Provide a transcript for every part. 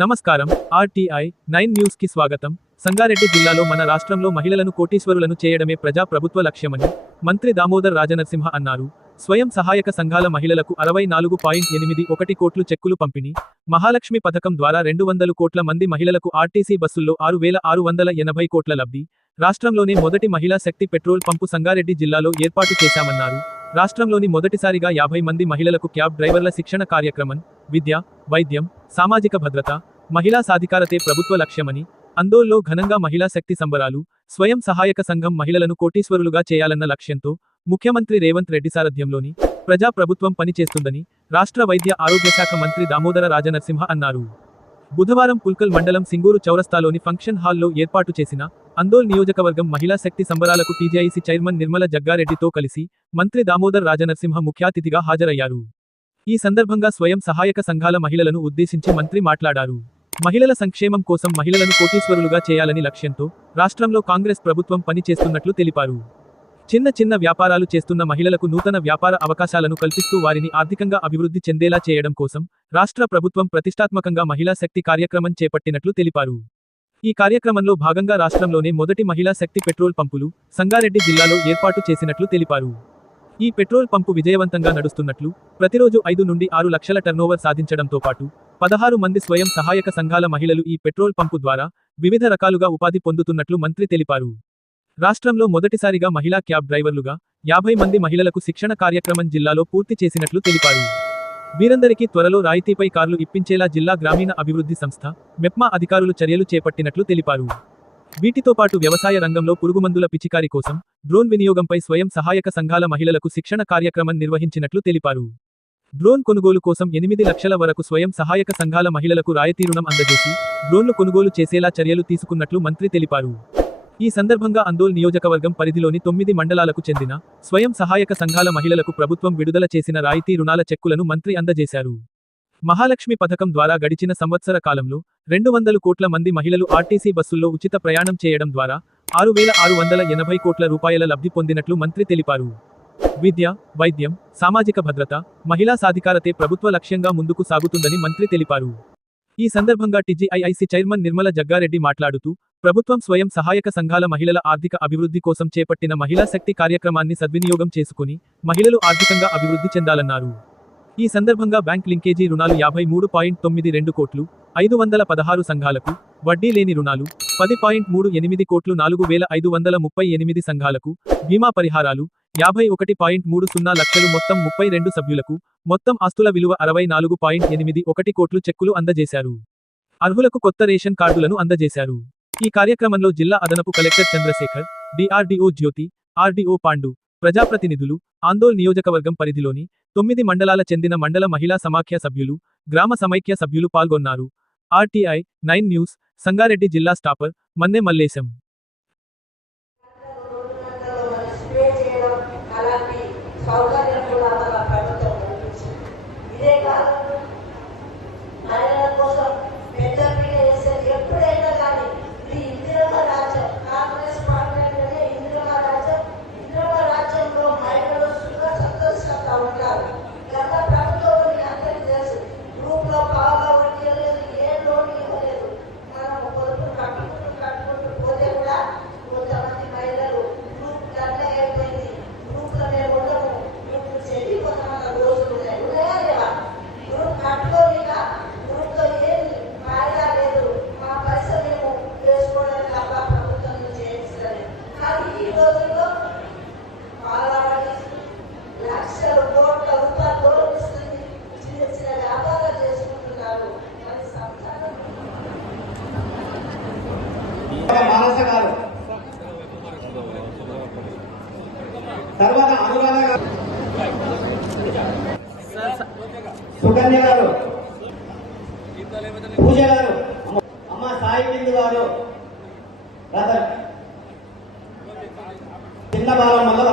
నమస్కారం. RTI nine న్యూస్కి స్వాగతం. సంగారెడ్డి జిల్లాలో మన రాష్ట్రంలో మహిళలను కోటీశ్వరులను చేయడమే ప్రజా ప్రభుత్వ లక్ష్యమని మంత్రి దామోదర్ రాజనరసింహ అన్నారు. స్వయం సహాయక సంఘాల మహిళలకు అరవై నాలుగు పాయింట్ ఎనిమిది ఒకటి కోట్లు చెక్కులు పంపిణీ మహాలక్ష్మి పథకం ద్వారా రెండు వందల కోట్ల మంది మహిళలకు ఆర్టీసీ బస్సుల్లో ఆరు వేల ఆరు వందల ఎనభై కోట్ల లబ్ధి రాష్ట్రంలోనే మొదటి మహిళా శక్తి పెట్రోల్ పంపు సంగారెడ్డి జిల్లాలో ఏర్పాటు చేశామన్నారు. రాష్ట్రంలోని మొదటిసారిగా యాభై మంది మహిళలకు క్యాబ్ డ్రైవర్ల శిక్షణ కార్యక్రమం విద్య వైద్యం సామాజిక భద్రత మహిళా సాధికారతే ప్రభుత్వ లక్ష్యమని అందోల్లో ఘనంగా మహిళా శక్తి సంబరాలు స్వయం సహాయక సంఘం మహిళలను కోటీశ్వరులుగా చేయాలన్న లక్ష్యంతో ముఖ్యమంత్రి రేవంత్ రెడ్డి సారథ్యంలోని ప్రజా ప్రభుత్వం పనిచేస్తుందని రాష్ట్ర వైద్య ఆరోగ్య శాఖ మంత్రి దామోదర రాజనరసింహ అన్నారు. బుధవారం పుల్కల్ మండలం సింగూరు చౌరస్తాలోని ఫంక్షన్ హాల్లో ఏర్పాటు చేసిన అందోల్ నియోజకవర్గం మహిళా శక్తి సంబరాలకు టీజీఐసీ చైర్మన్ నిర్మల జగ్గారెడ్డితో కలిసి మంత్రి దామోదర్ రాజనరసింహ ముఖ్యాతిథిగా హాజరయ్యారు. ఈ సందర్భంగా స్వయం సహాయక సంఘాల మహిళలను ఉద్దేశించి మంత్రి మాట్లాడారు. మహిళల సంక్షేమం కోసం మహిళలను కోటీశ్వరులుగా చేయాలని లక్ష్యంతో రాష్ట్రంలో కాంగ్రెస్ ప్రభుత్వం పనిచేస్తున్నట్లు తెలిపారు. చిన్న చిన్న వ్యాపారాలు చేస్తున్న మహిళలకు నూతన వ్యాపార అవకాశాలను కల్పిస్తూ వారిని ఆర్థికంగా అభివృద్ధి చెందేలా చేయడం కోసం రాష్ట్ర ప్రభుత్వం ప్రతిష్టాత్మకంగా మహిళా శక్తి కార్యక్రమం చేపట్టినట్లు తెలిపారు. ఈ కార్యక్రమంలో భాగంగా రాష్ట్రంలోనే మొదటి మహిళా శక్తి పెట్రోల్ పంపులు సంగారెడ్డి జిల్లాలో ఏర్పాటు చేసినట్లు తెలిపారు. ఈ పెట్రోల్ పంపు విజయవంతంగా నడుస్తున్నట్లు ప్రతిరోజు ఐదు నుండి ఆరు లక్షల టర్నోవర్ సాధించడంతో పాటు పదహారు మంది స్వయం సహాయక సంఘాల మహిళలు ఈ పెట్రోల్ పంపు ద్వారా వివిధ రకాలుగా ఉపాధి పొందుతున్నట్లు మంత్రి తెలిపారు. రాష్ట్రంలో మొదటిసారిగా మహిళా క్యాబ్ డ్రైవర్లుగా యాభై మంది మహిళలకు శిక్షణ కార్యక్రమం జిల్లాలో పూర్తి చేసినట్లు తెలిపారు. వీరందరికీ త్వరలో రాయితీపై కార్లు ఇప్పించేలా జిల్లా గ్రామీణ అభివృద్ధి సంస్థ మెప్మా అధికారులు చర్యలు చేపట్టినట్లు తెలిపారు. వీటితో పాటు వ్యవసాయ రంగంలో పురుగుమందుల పిచికారి కోసం డ్రోన్ వినియోగంపై స్వయం సహాయక సంఘాల మహిళలకు శిక్షణ కార్యక్రమం నిర్వహించినట్లు తెలిపారు. డ్రోన్ కొనుగోలు కోసం ఎనిమిది లక్షల వరకు స్వయం సహాయక సంఘాల మహిళలకు రాయితీ రుణం అందజేసి డ్రోన్లు కొనుగోలు చేసేలా చర్యలు తీసుకున్నట్లు మంత్రి తెలిపారు. ఈ సందర్భంగా అందోల్ నియోజకవర్గం పరిధిలోని తొమ్మిది మండలాలకు చెందిన స్వయం సహాయక సంఘాల మహిళలకు ప్రభుత్వం విడుదల చేసిన రాయితీ రుణాల చెక్కులను మంత్రి అందజేశారు. మహాలక్ష్మి పథకం ద్వారా గడిచిన సంవత్సర కాలంలో రెండు వందల కోట్ల మంది మహిళలు ఆర్టీసీ బస్సుల్లో ఉచిత ప్రయాణం చేయడం ద్వారా ఆరు వేల ఆరు వందల ఎనభై కోట్ల రూపాయల లబ్ధి పొందినట్లు మంత్రి తెలిపారు. విద్య వైద్యం సామాజిక భద్రత మహిళా సాధికారతే ప్రభుత్వ లక్ష్యంగా ముందుకు సాగుతుందని మంత్రి తెలిపారు. ఈ సందర్భంగా టీజీఐఐసి చైర్మన్ నిర్మల జగ్గారెడ్డి మాట్లాడుతూ ప్రభుత్వం స్వయం సహాయక సంఘాల మహిళల ఆర్థిక అభివృద్ధి కోసం చేపట్టిన మహిళా శక్తి కార్యక్రమాన్ని సద్వినియోగం చేసుకుని మహిళలు ఆర్థికంగా అభివృద్ధి చెందాలన్నారు. ఈ సందర్భంగా బ్యాంక్ లింకేజీ రుణాలు యాభై మూడు పాయింట్ తొమ్మిది రెండు కోట్లు ఐదు వందల పదహారు సంఘాలకు వడ్డీ లేని రుణాలు పది పాయింట్ మూడు ఎనిమిది కోట్లు నాలుగు వేల ఐదు వందల ముప్పై ఎనిమిది సంఘాలకు బీమా పరిహారాలు యాభై ఒకటి పాయింట్ మూడు సున్నా లక్షలు మొత్తం ముప్పై రెండు సభ్యులకు మొత్తం ఆస్తుల విలువ అరవై నాలుగు పాయింట్ ఎనిమిది ఒకటి కోట్లు చెక్కులు అందజేశారు. అర్హులకు కొత్త రేషన్ కార్డులను అందజేశారు. ఈ కార్యక్రమంలో జిల్లా అదనపు collector Chandrashekar DRDO Jyothi RDO Pandu ప్రజాప్రతినిధులు ఆందోల్ నియోజకవర్గం పరిధిలోని తొమ్మిది మండలాల చెందిన మండల మహిళా సమాఖ్య సభ్యులు గ్రామ సమైక్య సభ్యులు పాల్గొన్నారు. ఆర్టీఐ నైన్ న్యూస్ సంగారెడ్డి జిల్లా స్టాపర్ మన్నె మల్లేశం స్ప్రే చేయడం అలాంటి సౌకర్యం కూడా మన ప్రభుత్వం కల్పించింది ఇదే కాదు మహిళల కోసం పెద్ద పీట వేసేది ఎప్పుడైనా కానీ ఇది ఇందిరమ రాజ్యం కాంగ్రెస్ పార్టీ అంటేనే ఇందిరమ రాజ్యం ఇందిరమ రాజ్యంలో మహిళలు సుఖ సంతోషంగా ఉంటారు గత ప్రభుత్వం మీ అందరికీ తెలుసు గ్రూప్లో పావుగా ఉండలేదు ఏ లోన్ ఇవ్వలేదు మనం పొదుపు కట్టుకుంటూ కట్టుకుంటూ పోతే కూడా కొంతమంది మహిళలు గ్రూప్ గంట అయిపోయింది గ్రూప్లోనే ఉండము గ్రూప్ చెల్లిపోతున్న రోజులు ఉన్నాయి ఉన్నాయా లేవా గ్రూప్ కట్టుకోలేక గ్రూప్లో ఏమి ఫాయిదా లేదు మా పైసలు మేము వేసుకోవడానికి తప్ప ప్రభుత్వం నుంచి చేయించలేదు కానీ ఈ రోజుల్లో పాలవాడి లక్షల కోట్ల రూపాయలు లోన్ ఇస్తుంది చిన్న చిన్న వ్యాపారాలు చేసుకుంటున్నారు మరి సంతానం మానస గారు తర్వాత అనురాధ గారు సుకన్య గారు పూజ గారు అమ్మ సాయి బిందు గారు బ్రదర్ చిన్న బాలం వల్ల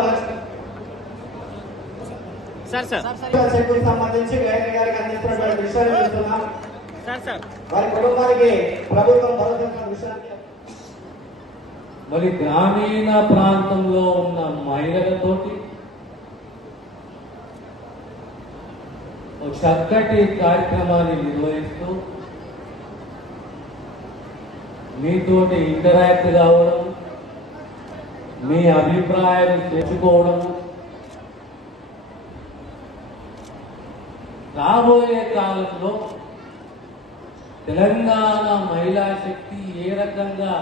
సార్ సార్ చెక్కుకు సంబంధించి వేరే గారికి అందిస్తున్నటువంటి విషయాన్ని చూస్తున్నాం సార్ సార్ వారి కుటుంబానికి ప్రభుత్వం భరోసా విషయాన్ని మరి గ్రామీణ ప్రాంతంలో ఉన్న మహిళలతోటి ఒక చక్కటి కార్యక్రమాన్ని నిర్వహిస్తూ మీతోటి ఇంటరాక్ట్ కావడం మీ అభిప్రాయాలు తెచ్చుకోవడం రాబోయే కాలంలో తెలంగాణ మహిళా శక్తి ఏ రకంగా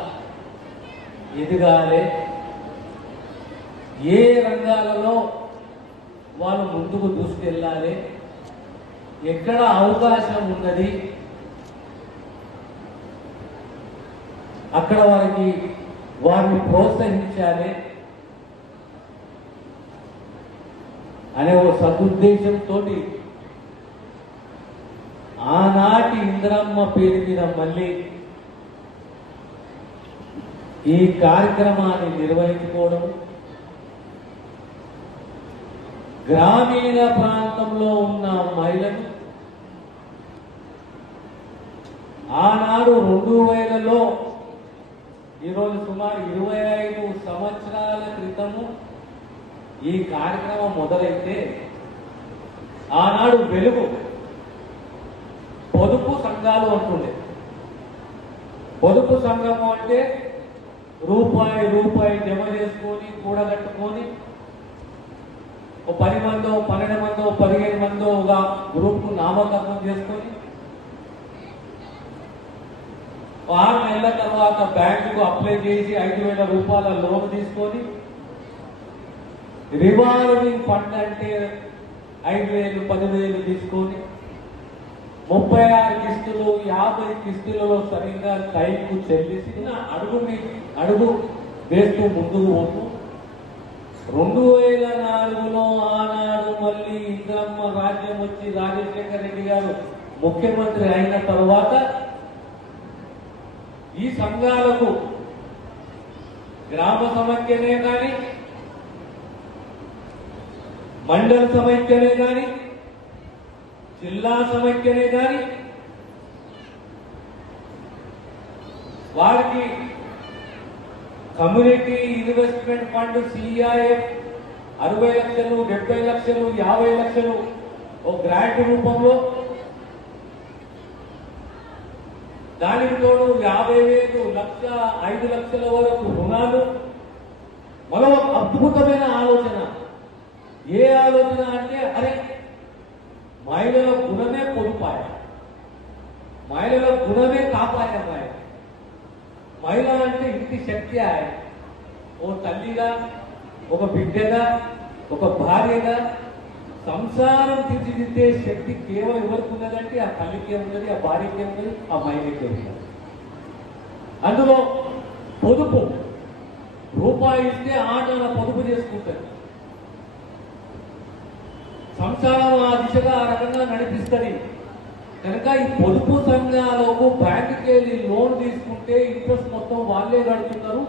ఎదగాలి? ఏ రంగాలలో వాళ్ళు ముందుకు దూసుకెళ్ళాలి? ఎక్కడ అవకాశం ఉన్నది? అక్కడ వారికి వారిని ప్రోత్సహించాలి అనే ఒక సదుద్దేశంతో ఆనాటి ఇంద్రమ్మ పేరు మీద మళ్ళీ ఈ కార్యక్రమాన్ని నిర్వహించుకోవడం గ్రామీణ ప్రాంతంలో ఉన్న మహిళలు ఆనాడు రెండు వేలలో ఈరోజు సుమారు ఇరవై ఐదు సంవత్సరాల క్రితము ఈ కార్యక్రమం మొదలైతే ఆనాడు వెలుగు. పొదుపు సంఘాలు అంటుండే. పొదుపు సంఘము అంటే రూపాయి రూపాయి జమ చేసుకొని కూడగట్టుకొని ఒక పది మందో పన్నెండు మందో పదిహేను మందో ఒక గ్రూప్కు నామకరణం చేసుకొని ఆరు నెలల తర్వాత బ్యాంకుకు అప్లై చేసి ఐదు వేల రూపాయల లోన్ తీసుకొని రివాల్వింగ్ ఫండ్ అంటే ఐదు వేలు పదివేలు తీసుకొని ముప్పై ఆరు కిస్తులు యాభై కిస్తులలో సరిగ్గా టైంకు చెల్లిసి అడుగు అడుగు వేస్తూ ముందుకు పోతూ రెండు వేల నాలుగులో ఆనాడు మళ్ళీ ఇంద్రమ్మ రాజ్యం వచ్చి రాజశేఖర రెడ్డి గారు ముఖ్యమంత్రి అయిన తర్వాత ఈ సంఘాలకు గ్రామ సమైక్యనే కానీ మండల సమైక్యనే కానీ జిల్లా సమైక్యనే కానీ వారికి కమ్యూనిటీ ఇన్వెస్ట్మెంట్ ఫండ్ సిఐఎఫ్ అరవై లక్షలు డెబ్బై లక్షలు యాభై లక్షలు ఓ గ్రాంట్ రూపంలో దానికి తోడు యాభై వేలు లక్ష ఐదు లక్షల వరకు రుణాలు. మరో అద్భుతమైన ఆలోచన. ఏ ఆలోచన అంటే అరే మహిళల గుణమే పొదుపాయ. మహిళల గుణమే కాపాయమాయ మహిళ అంటే ఇంటి శక్తి ఆయన ఓ తల్లిగా ఒక బిడ్డగా ఒక భార్యగా సంసారం తీర్చిదిద్దే శక్తి కేవలం ఎవరికి ఉన్నదంటే ఆ తల్లికే ఉన్నది ఆ భార్యకే ఉన్నది ఆ మహిళకే ఉన్నది. అందులో పొదుపు. రూపాయి ఇస్తే ఆటల పొదుపు చేసుకుంటారు. సంసారం ఆ దిశగా ఆ రకంగా నడిపిస్తుంది. కనుక ఈ పొదుపు సంఘాలకు బ్యాంకుకి వెళ్ళి లోన్ తీసుకుంటే ఇంట్రెస్ట్ మొత్తం వాళ్ళే కడుతున్నారు.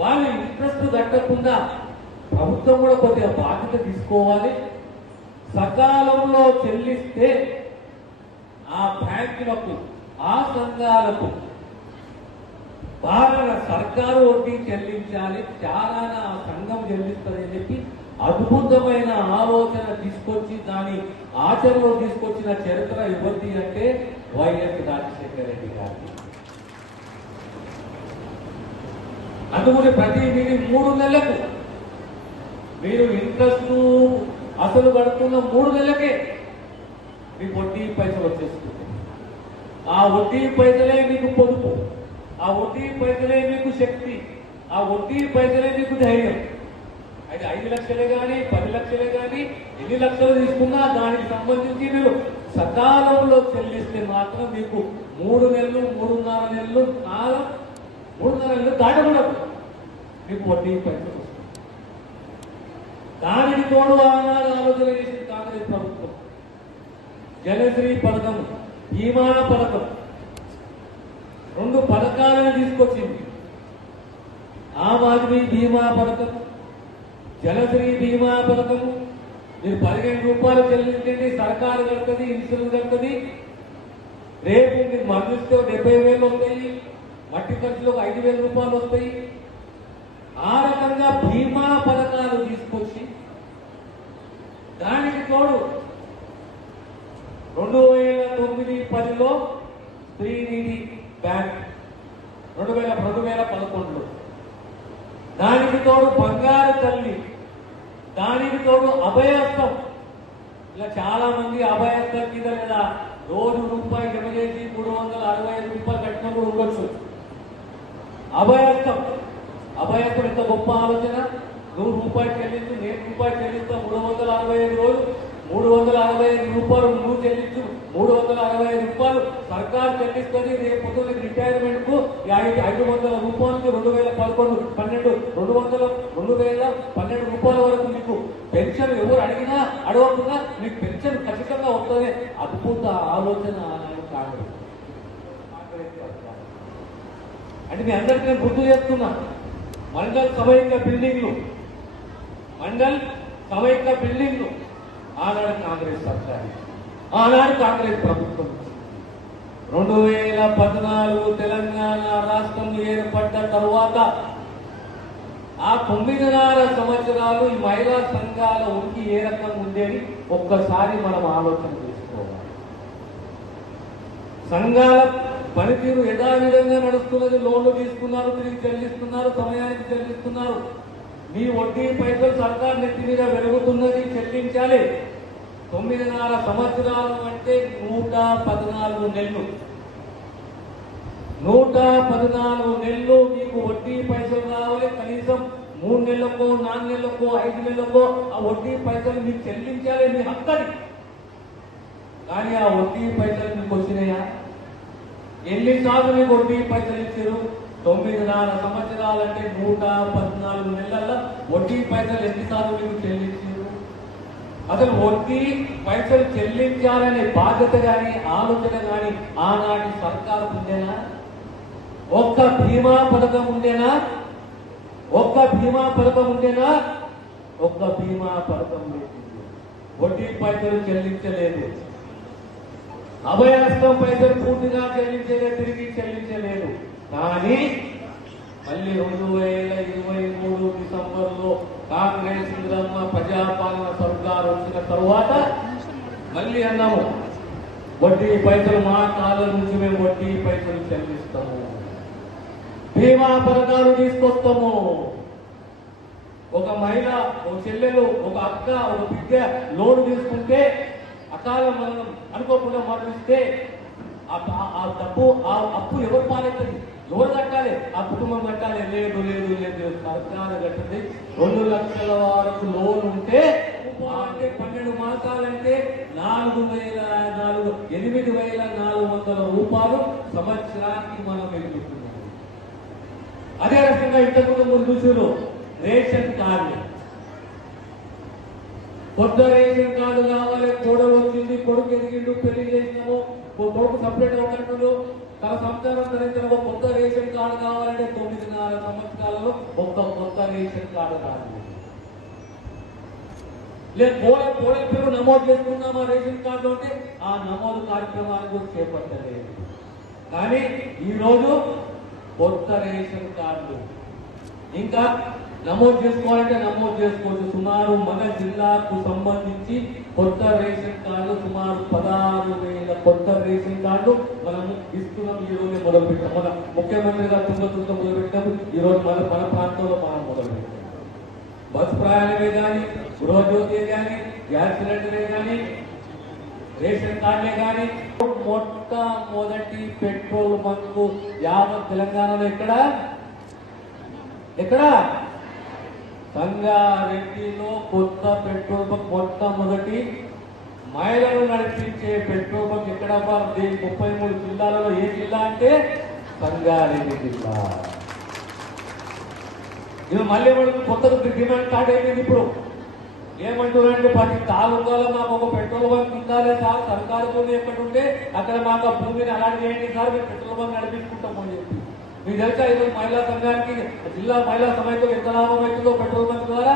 వాళ్ళు ఇంట్రెస్ట్ కట్టకుండా ప్రభుత్వం కూడా కొద్దిగా బాధ్యత తీసుకోవాలి. సకాలంలో చెల్లిస్తే ఆ బ్యాంకులకు ఆ సంఘాలకు బాగా సర్కారు వడ్డీ చెల్లించాలి. చాలా సంఘం చెల్లిస్తుందని చెప్పి అద్భుతమైన ఆలోచన తీసుకొచ్చి దాని ఆచరణలో తీసుకొచ్చిన చరిత్ర ఎవరిది అంటే వైఎస్ రాజశేఖర రెడ్డి గారి అందుకని ప్రతి మీరు మూడు నెలలకు మీరు ఇంట్రెస్ట్ అసలు కడుతున్న మూడు నెలలకే మీకు వడ్డీ పైసలు వచ్చేస్తుంది. ఆ వడ్డీ పైసలే మీకు పొదుపు ఆ వడ్డీ పైసలే మీకు శక్తి ఆ వడ్డీ పైసలే మీకు ధైర్యం. అయితే ఐదు లక్షలే కానీ పది లక్షలే కానీ ఎన్ని లక్షలు తీసుకున్నా దానికి సంబంధించి మీరు సకాలంలో చెల్లిస్తే మాత్రం మీకు మూడు నెలలు మూడున్నర నెలలు కాలం మూడున్నర నెలలు దాటకూడదు మీకు వడ్డీ పైసలు దానికి తోడు ఆనాడు ఆలోచన చేసింది కాంగ్రెస్ ప్రభుత్వం. జనశ్రీ పథకం బీమా పథకం. రెండు పథకాలను తీసుకొచ్చింది. ఆమ్ ఆద్మీ బీమా పథకం. జలశ్రీ బీమా పథకం. మీరు పదిహేను రూపాయలు చెల్లించండి సర్కారు కడుతుంది ఇన్సూరెన్స్ కడుతుంది. రేపు మీరు మరణిస్తే డెబ్బై వేలు వస్తాయి మట్టి ఖర్చులు ఒక ఐదు వేల రూపాయలు వస్తాయి. ఆ రకంగా బీమా పథకాలు తీసుకొచ్చి దానికి తోడు రెండు వేల తొమ్మిది పదిలో స్త్రీ బ్యాంక్ రెండు వేల రెండు వేల పదకొండులో. దానికి తోడు బంగారు తల్లి దానికి తోడు అభయస్థం ఇలా చాలా మంది అభయస్థం మీద లేదా రోజు రూపాయి జమ చేసి మూడు వందల అరవై ఐదు రూపాయలు కట్టిన కూడా ఉండొచ్చు. అభయస్థం అభయస్థం ఎంత గొప్ప ఆలోచన? నువ్వు రూపాయి చెల్లించు నేను రూపాయి చెల్లిస్తా మూడు వందల అరవై ఐదు రోజులు. మూడు వందల అరవై ఐదు రూపాయలు నువ్వు చెల్లించు మూడు వందల అరవై ఐదు రూపాయలు సర్కారు చెల్లిస్తుంది రేపు పొద్దున్న రిటైర్మెంట్కు ఐదు ఐదు వందల రూపాయలకి రెండు వేల పదకొండు పన్నెండు రెండు వందల రెండు వేల పన్నెండు రూపాయల వరకు నీకు పెన్షన్ ఎవరు అడిగినా అడగకుండా నీకు పెన్షన్ ఖచ్చితంగా వస్తుంది. అద్భుత ఆలోచన కాదు అంటే మీ అందరికీ నేను గుర్తు చేస్తున్నా. మండల్ సమైక్య బిల్డింగ్లు. మండల్ సమైక్య బిల్డింగ్లు. ఆనాడు కాంగ్రెస్ సర్కారు. ఆనాడు కాంగ్రెస్ ప్రభుత్వం. రెండు వేల పద్నాలుగు తెలంగాణ రాష్ట్రం ఏర్పడ్డ తరువాత ఆ తొమ్మిదిన్నర సంవత్సరాలు ఈ మహిళా సంఘాల ఉనికి ఏ రకంగా ఉండేది? ఒక్కసారి మనం ఆలోచన చేసుకోవాలి. సంఘాల పనితీరు యథావిధంగా నడుస్తున్నది. లోన్లు తీసుకున్నారు తిరిగి చెల్లిస్తున్నారు సమయానికి చెల్లిస్తున్నారు. మీ వడ్డీ పైసలు సర్కార్ నెత్తి మీద పెరుగుతున్నది చెల్లించాలి. తొమ్మిదిన్నర సంవత్సరాలు అంటే నూట పద్నాలుగు నెలలు. నూట పద్నాలుగు నెలలు మీకు వడ్డీ పైసలు రావాలి కనీసం మూడు నెలలకో నాలుగు నెలలకో ఐదు నెలలకో ఆ వడ్డీ పైసలు మీకు చెల్లించాలి మీ హక్కని కానీ ఆ వడ్డీ పైసలు మీకు వచ్చినాయా? ఎన్నిసార్లు మీకు వడ్డీ పైసలు ఇచ్చారు? తొమ్మిదిన్నర సంవత్సరాలంటే నూట పద్నాలుగు నెలల వడ్డీ పైసలు ఎన్నిసార్లు మీకు చెల్లించారు? అసలు వడ్డీ పైసలు చెల్లించాలనే బాధ్యత కానీ ఆలోచన కానీ ఆనాటి సర్కారు ఉండేనా? ఒక్క బీమా పథకం ఉండేనా? ఒక్క బీమా పథకం ఉండేనా? ఒక్క బీమా పథకం లేదు. వడ్డీ పైసలు చెల్లించలేదు. అభయహస్తం పైసలు పూర్తిగా చెల్లించలేదు తిరిగి చెల్లించలేదు. కానీ మళ్ళీ రెండు వేల ఇరవై మూడు డిసెంబర్లో కాంగ్రెస్ ఇంద్రమ్మ ప్రజాపాలన సర్కారు వచ్చిన తరువాత మళ్ళీ అన్నాము వడ్డీ పైసలు మా కాలం నుంచి మేము వడ్డీ పైసలు చెల్లిస్తాము. బీమా పథకాలు తీసుకొస్తాము. ఒక మహిళ ఒక చెల్లెలు ఒక అక్క ఒక బిడ్డ లోన్ తీసుకుంటే అకాల మరణం అనుకోకుండా మరణిస్తే ఆ ఆ- ఆ డబ్బు ఆ అప్పు ఎవరు పాలవుతుంది ఎవరు కట్టాలి? ఆ కుటుంబం కట్టాలి. లేదు లేదు లేదు. సర్కారు కట్టింది. రెండు లక్షల వరకు లోన్ ఉంటే అంటే పన్నెండు మాసాలంటే నాలుగు వేల నాలుగు ఎనిమిది వేల నాలుగు వందల రూపాయలు సంవత్సరానికి మనం ఎదుగుతున్నాం అదే రకంగా ఇంతకు ముందు చూసారు రేషన్ కార్డు. కొత్త రేషన్ కార్డు కావాలి కోడలు వచ్చింది కొడుకు ఎదిగిండు పెళ్ళి చేసినాము కొడుకు సపరేట్ అవుతాడు తన సంసారం ధరించిన ఒక కొత్త రేషన్ కార్డు కావాలంటే తొమ్మిదిన్నర సంవత్సరాలలో ఒక్క కొత్త రేషన్ కార్డు కాదు లేదు పోలే పోలే పేరు నమోదు చేసుకున్నామా రేషన్ కార్డు అంటే ఆ నమోదు కార్యక్రమాన్ని కూడా చేపట్టలేదు. కానీ ఈ రోజు కొత్త రేషన్ కార్డు. ఇంకా నమోదు చేసుకోవాలంటే నమోదు చేసుకోవచ్చు. సుమారు మన జిల్లాకు సంబంధించి కొత్త రేషన్ కార్డు సుమారు పదహారు వేల కొత్త రేషన్ కార్డు మనం ఇస్తున్నాం. ఈ రోజు మొదలు పెట్టాం మన ముఖ్యమంత్రిగా తుంగతుంగ మొదలు పెట్టాము ఈ రోజు మన మన ప్రాంతంలో మనం మొదలు పెట్టాం బస్ ప్రయాణమే కానీ గృహజ్యోతి కానీ గ్యాస్ సిలిండరే కానీ రేషన్ కార్డులే కానీ మొట్టమొదటి పెట్రోల్ బంక్ యావత్ తెలంగాణలో ఎక్కడ? ఎక్కడ? సంగారెడ్డిలో కొత్త పెట్రోల్ బంక్ మొట్టమొదటి మహిళలు నడిపించే పెట్రోల్ బంక్ ఎక్కడ బా? ముప్పై మూడు జిల్లాలలో ఏ జిల్లా అంటే సంగారెడ్డి జిల్లా. ఇది మళ్ళీ మనకు కొత్త డిమాండ్ స్టార్ట్ అయిపోయింది ఇప్పుడు. ఏమంటున్నారంటే పది తాలూకాలో మాకు ఒక పెట్రోల్ బంక్ ఉండాలి సార్ సర్కారు ఎక్కడుంటే ఎక్కడ ఉంటే అక్కడ మాకు ఆ భూమిని అలాంటి చేయండి సార్ మేము పెట్రోల్ బంక్ నడిపించుకుంటామని చెప్పి. మీకు తెలుసా ఈరోజు మహిళా సంఘానికి జిల్లా మహిళా సమైక్యం ఎంత లాభం అవుతుందో పెట్రోల్ బంక్ ద్వారా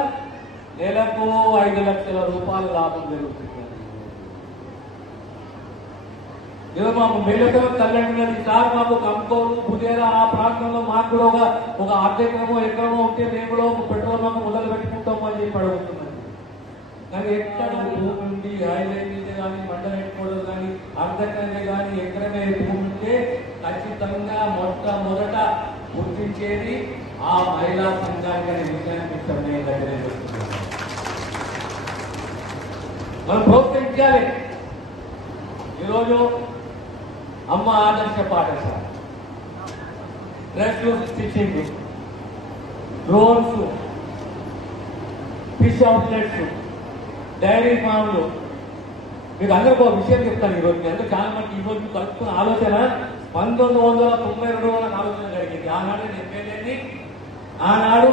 నెలకు ఐదు లక్షల రూపాయల లాభం జరుగుతుంది. ఏదో మాకు మెల్లగా తల్లంటున్నది సార్ మాకు కంకోలు బుదేరా ఆ ప్రాంతంలో మాకు కూడా ఒక ఒక అర్ధెకరమో ఎకరమో ఉంటే మేము కూడా ఒక పెట్రోల్ బంక్ మొదలు పెట్టుకుంటాం అని చెప్పి అడుగుతున్నది కానీ ఎక్కడ భూమి ఉండి హైలైట్ మీద కానీ మండల హెడ్ క్వార్టర్ కానీ అర్ధకరమే కానీ ఎక్కడమే భూమి ఉంటే ఖచ్చితంగా మొట్టమొదట గుర్తించేది ఆ మహిళా సంఘానికి అనే మనం ప్రోత్సహించాలి. ఈరోజు Amma Adarsha Pathashala. Dress stitching drones fish outlets dairy ఫామ్లు. మీరు అందరికీ ఒక విషయం చెప్తాను ఈరోజు. మీ అందరూ చాలా మంది ఈరోజు కలుపుకున్న ఆలోచన పంతొమ్మిది వందల తొంభై రెండు నాకు ఆలోచన జరిగింది. ఆనాడు నేను ఎమ్మెల్యేని ఆనాడు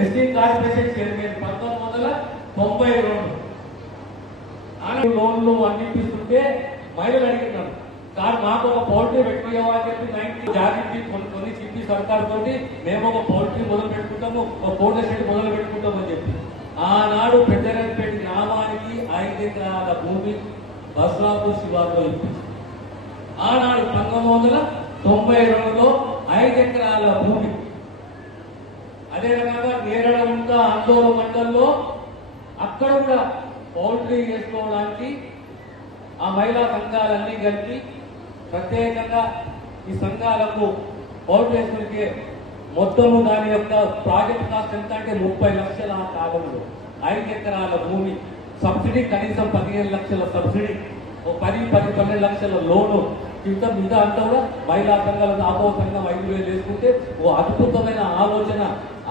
ఎస్టీ కార్పొరేషన్ చైర్మన్ పంతొమ్మిది వందల తొంభై రెండు. ఆనాడు లోన్లు అన్ని మహిళలు అడిగినాడు కానీ మాకు ఒక పౌల్ట్రీ పెట్టుకోవా అని చెప్పి నైన్టీ జాగ్రత్త కొన్ని కొన్ని చెప్పి సర్కార్ తోటి మేము ఒక పౌల్ట్రీ మొదలు పెట్టుకుంటాము ఒక కోట షెడ్ మొదలు పెట్టుకుంటాము అని చెప్పి. ఆనాడు పెద్దరంపేట గ్రామానికి ఐదు ఎకరాల భూమి బస్లాపూర్ శివార్లో ఇప్పించింది ఆనాడు పంతొమ్మిది వందల తొంభై రెండులో ఐదు ఎకరాల భూమి. అదేవిధంగా రకంగా నేరడంత ఆందోళన మండలంలో అక్కడ కూడా పౌల్ట్రీ చేసుకోవడానికి ఆ మహిళా సంఘాలన్నీ కలిపి ప్రత్యేకంగా ఈ సంఘాలకు పౌల్ట్రీ వేసుకునే మొత్తము దాని యొక్క ప్రాజెక్ట్ కాస్ట్ ఎంత అంటే ముప్పై లక్షల ఆ కాలంలో ఐదు ఎకరాల భూమి. సబ్సిడీ కనీసం పదిహేను లక్షల సబ్సిడీ ఓ పది పది పన్నెండు లక్షల లోను ఇంత మీద అంతా కూడా మహిళా సంఘాలకు ఆపో సంఘం ఐదు వేలు వేసుకుంటే ఓ అద్భుతమైన ఆలోచన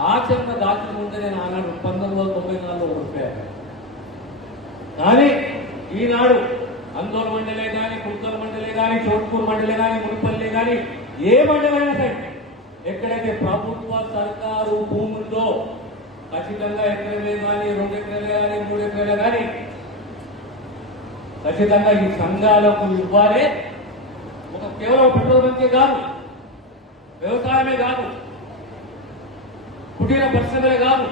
ఆచరణ దాచిన ముందే నేను ఆనాడు పంతొమ్మిది వందల తొంభై నాలుగులో ఓడిపోయాను కానీ ఈనాడు అందోల్ మండలే కానీ కుల్కల్ మండలే కానీ చోట్పూర్ మండలే కానీ మునిపల్లి కానీ ఏ మండలైనా సరే ఎక్కడైతే ప్రభుత్వ సర్కారు భూముల్లో ఖచ్చితంగా ఎకరమే కానీ రెండు ఎకరాలే కానీ మూడు ఎకరాలే కానీ ఖచ్చితంగా ఈ సంఘాలకు ఇవ్వాలి. ఒక కేవలం పెట్రోల్ బంకే కాదు వ్యవసాయమే కాదు కుటీర పరిశ్రమలే కాదు.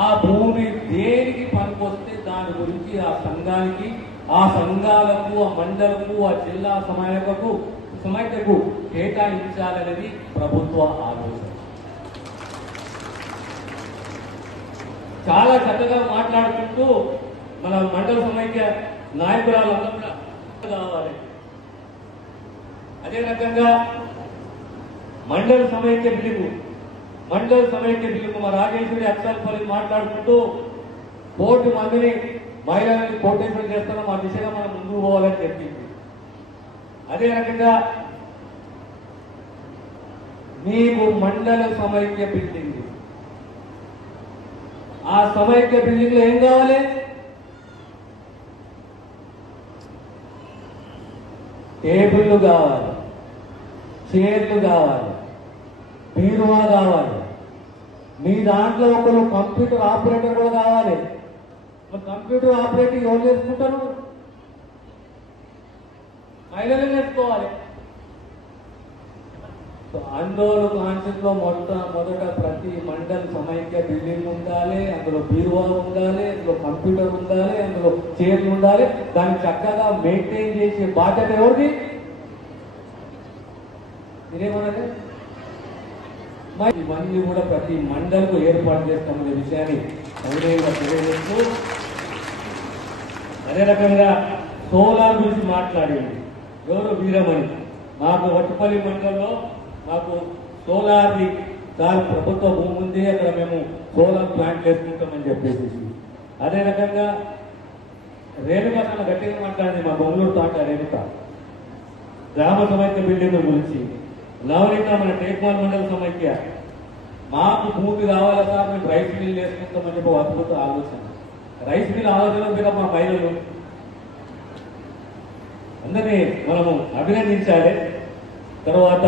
ఆ భూమి దేనికి పనికొస్తే దాని గురించి ఆ సంఘానికి ఆ సంఘాలకు ఆ మండలకు ఆ జిల్లా సమాయకు సమైక్యకు కేటాయించాలనేది ప్రభుత్వ ఆలోచన. చాలా చక్కగా మాట్లాడుకుంటూ మన మండల సమైక్య నాయకురాలందరూ కూడా కావాలి. అదే రకంగా మండల సమైక్య పిలుపు మండల సమైక్య పిలుపు మా రాజేశ్వరి అక్షరపల్లి మాట్లాడుకుంటూ కోటి మందిని మహిళలని కోటేశ్వరం చేస్తాం ఆ దిశగా మనం ముందుకు పోవాలని చెప్పింది. అదే రకంగా మీకు మండల సమైక్య బిల్డింగ్. ఆ సమైక్య బిల్డింగ్లో ఏం కావాలి? టేబుల్ కావాలి. చైర్లు కావాలి బీరువా కావాలి. మీ దాంట్లో ఒకరు కంప్యూటర్ ఆపరేటర్ కూడా కావాలి. కంప్యూటర్ ఆపరేటర్ ఎవరు చేసుకుంటారు? మహిళలు నేర్చుకోవాలి సో ఆందోళన కాన్సెప్ట్లో మొట్ట మొదట ప్రతి మండల్ సమైక్య బిల్డింగ్ ఉండాలి అందులో బీరువా ఉండాలి అందులో కంప్యూటర్ ఉండాలి అందులో చైర్లు ఉండాలి. దాన్ని చక్కగా మెయింటైన్ చేసే బాధ్యత ఎవరిది? మీరేమన్నది ఇవన్నీ కూడా ప్రతి మండలకు ఏర్పాటు చేస్తామనే విషయాన్ని సౌదయంగా తెలియజేస్తూ అదే రకంగా సోలార్ గురించి మాట్లాడేది. ఎవరు వీరమణి? మాకు వట్టుపల్లి మండలంలో మాకు సోలార్ది దాని ప్రభుత్వ భూమి ఉంది అక్కడ మేము సోలార్ ప్లాంట్ వేసుకుంటామని చెప్పేసి. అదే రకంగా రేణుగా చాలా గట్టిగా మాట్లాడింది మా బొంగళూరు తాట రేణుక. గ్రామ సమైక్య బిల్డింగ్ గురించి. నవనీత మన టేక్మాల్ మండల సమైక్య. మాకు భూమి కావాలా సార్? మేము రైస్ మిల్ వేసుకుంటామని చెప్పి అద్భుత ఆలోచన. రైస్ మిల్ ఆలోచన మీద మా మహిళలు అందరినీ మనము అభినందించాలి. తర్వాత